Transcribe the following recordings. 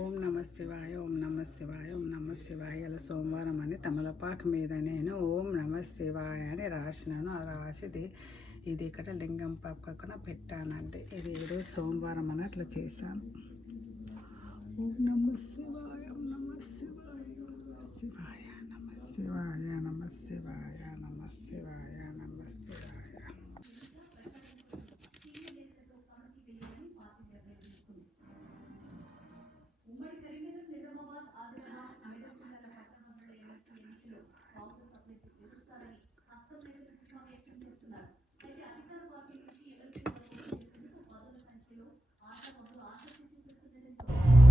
ఓం నమ శివాయ, ఓం నమ శివాయ, ఓం నమ శివాయ. ఇలా సోమవారం అని తమలపాకు మీద నేను ఓం నమ శివాయ అని రాసినాను. అది రాసిది ఇది ఇక్కడ లింగం పక్కన పెట్టానండి. ఇది ఈరోజు సోమవారం అని అట్లా చేశాను. ఓం నమ శివాయ, ఓం నమ శివాయ, నమ శివాయ, నమ శివాయ, నమ శివాయ, నమ శివాయ, నమ శివాయ.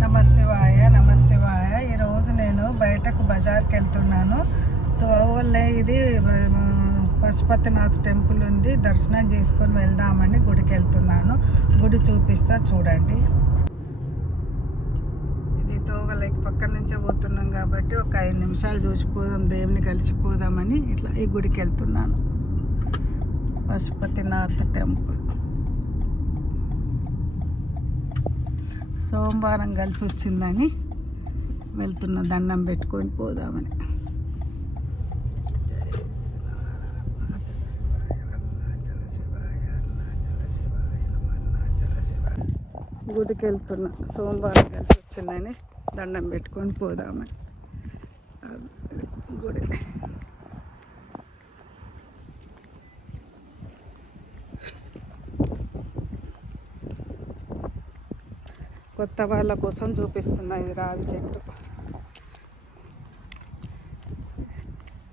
నమ శివాయ, నమ శివాయ. ఈరోజు నేను బయటకు బజార్కి వెళ్తున్నాను. తోవల్లే ఇది పశుపతినాథ్ టెంపుల్ ఉంది, దర్శనం చేసుకొని వెళ్దామని గుడికి వెళ్తున్నాను. గుడి చూపిస్తా చూడండి. ఇది తోవల్లకి పక్కన నుంచే పోతున్నాం కాబట్టి ఒక 5 నిమిషాలు చూసిపోదాం, దేవుని కలిసిపోదామని ఇట్లా ఈ గుడికి వెళ్తున్నాను. పశుపతినాథ్ టెంపుల్. సోమవారం కలిసి వచ్చిందని వెళ్తున్న, దండం పెట్టుకొని పోదామని. గుడికి వెళ్తున్నా, సోమవారం కలిసి వచ్చిందని దండం పెట్టుకొని పోదామని. గుడి కొత్త వాళ్ళ కోసం చూపిస్తున్నా. ఇది రావి చెట్టు,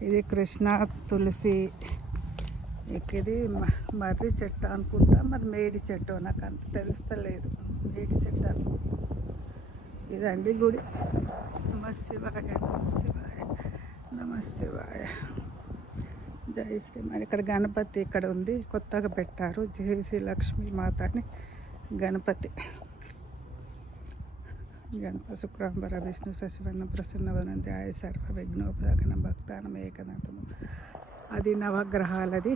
ఇది కృష్ణ తులసి, ఇది మర్రి చెట్టు అనుకుంటా, మరి మేడి చెట్టు నాకు అంత తెలుస్తలేదు. మేడి చెట్టు అనుకుంటా. ఇదండి గుడి. నమ శివాయ, నమ శివాయ, నమ శివాయ. జై శ్రీ. మరి ఇక్కడ గణపతి ఇక్కడ ఉంది, కొత్తగా పెట్టారు. జై శ్రీ లక్ష్మీ మాత అని గణపతి. గణప శుక్రాంబర విష్ణు శశివర్ణ ప్రసన్నవదన ధ్యాయ సర్వ విఘ్నోపగణ భక్తానం ఏకనాథము. అది నవగ్రహాలది.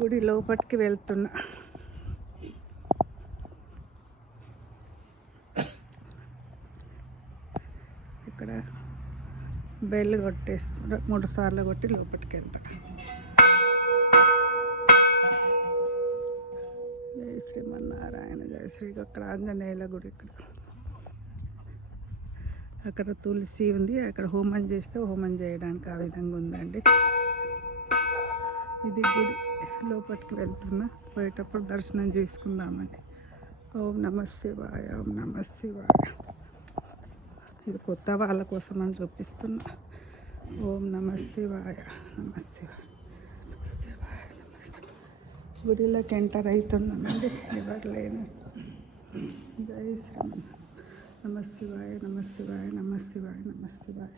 గుడి లోపలికి వెళ్తున్నా. ఇక్కడ బెల్ కొట్టేస్తున్నా, 3 సార్లు కొట్టి లోపలికి వెళ్తా. జై శ్రీమన్నారాయణ, జై శ్రీ. అక్కడ ఆంజనేయుల గుడి, ఇక్కడ అక్కడ తులసి ఉంది. అక్కడ హోమం చేస్తే హోమం చేయడానికి ఆ విధంగా ఉందండి. ఇది గుడి లోపలికి వెళ్తున్నా. పోయేటప్పుడు దర్శనం చేసుకుందామని. ఓం నమ శివాయ, ఓం నమ శివాయ. ఇది కొత్త వాళ్ళ కోసం అని చూపిస్తున్నా. ఓం నమ శివాయ, నమ శివాయ, శివాయ, నమ శివాయ. గుడిలోకి ఎంటర్ అవుతున్నామండి, ఎవరు లేని. జై శ్రీమన్. నమ శివాయ, నమ శివాయ, నమ శివాయ, నమ శివాయ.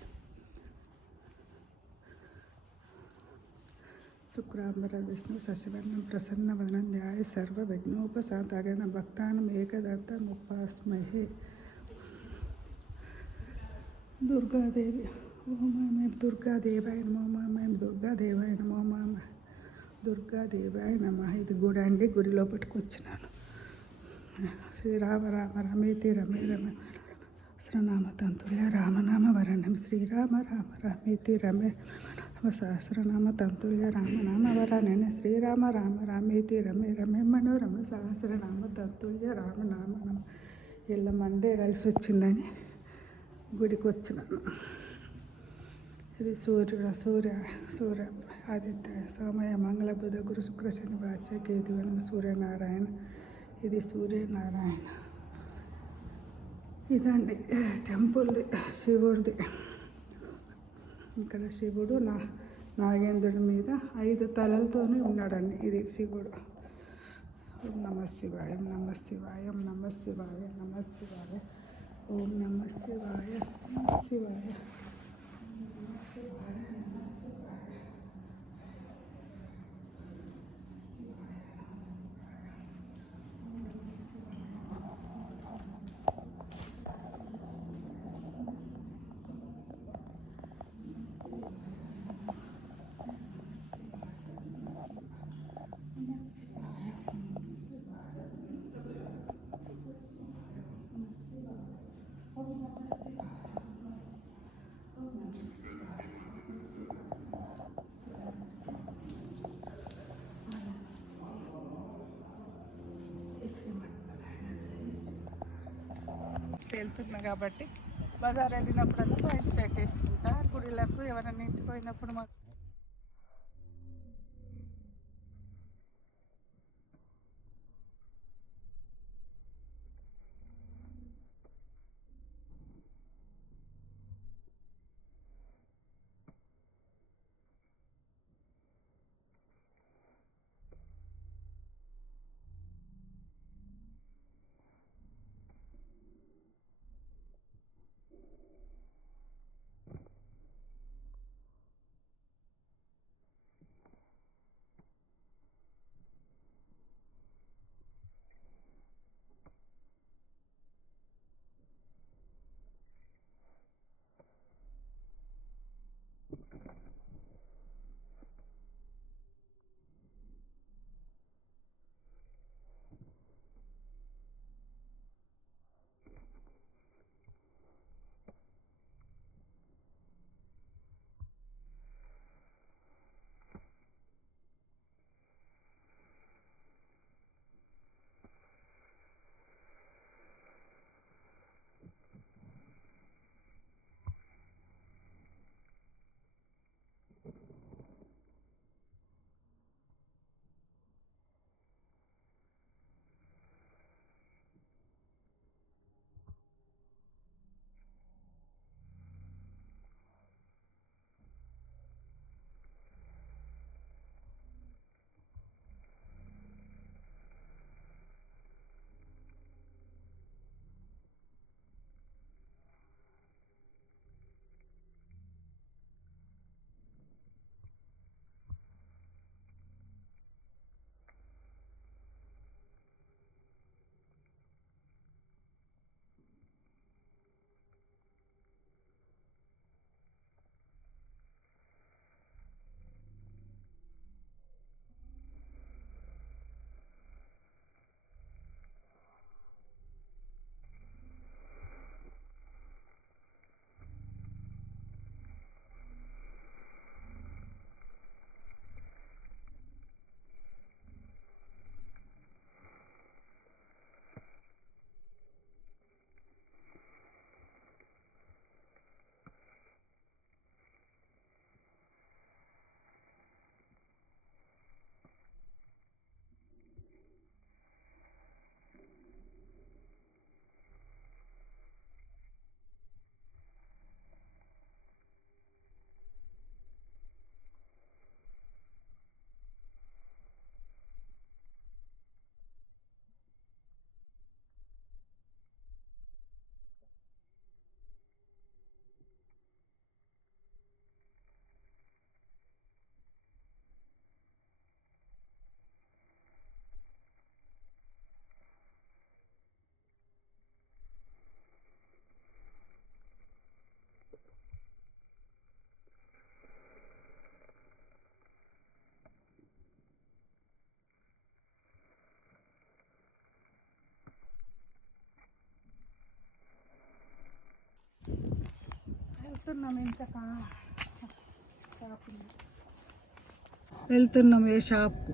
శుక్రాంబర విష్ణు శశివర్ణం ప్రసన్నవదనం ధ్యాయ సర్వ విఘ్నోపశాంతగణ భక్తానం ఏకదత్తం ఉపాస్మహే. దుర్గాదేవి. ఓం దుర్గాదేవాయ నమో, మేము దుర్గాదేవాయ నమో, దుర్గాదేవాయ నమ. ఇది గుడి అండి. గుడి లోపలికి వచ్చినాను. శ్రీరామ రామ రమేతి రమే రమే సహస్రనామ తంతుల్య రామనామ వరణం. శ్రీరామ రామ రమేతి రమే సహస్రనామ తంతుల్య రామనామ వరణం. శ్రీరామ రామ రమేతి రమే రమే మనోరమ సహస్రనామ తంతుల్య రామనామ నమ. ఇలా మండే కలిసి వచ్చిందని గుడికి వచ్చినాను. ఇది సూర్య ఆదిత్య సోమయ మంగళ బుధ గురు శుక్ర శని వాచ్య కేతు సూర్యనారాయణ. ఇది సూర్యనారాయణ. ఇదండి టెంపుల్ది, శివుడిది. ఇక్కడ శివుడు నాగేంద్రుడి మీద 5 తలలతోనే ఉన్నాడండి. ఇది శివుడు. ఓం నమ శివాయ, ఓం నమ శివాయ, ఓం నమ శివాయ, నమ శివాయ. ఓం నమ శివాయ, నమ శివాయ. వెళ్తున్నా కాబట్టి బజార్ వెళ్ళినప్పుడల్లా పాయింట్ సెట్ వేసుకుంటా. గుడిలకు ఎవరైనా ఇంటికి పోయినప్పుడు మాకు వెళ్తున్నాం ఏ షాప్కు.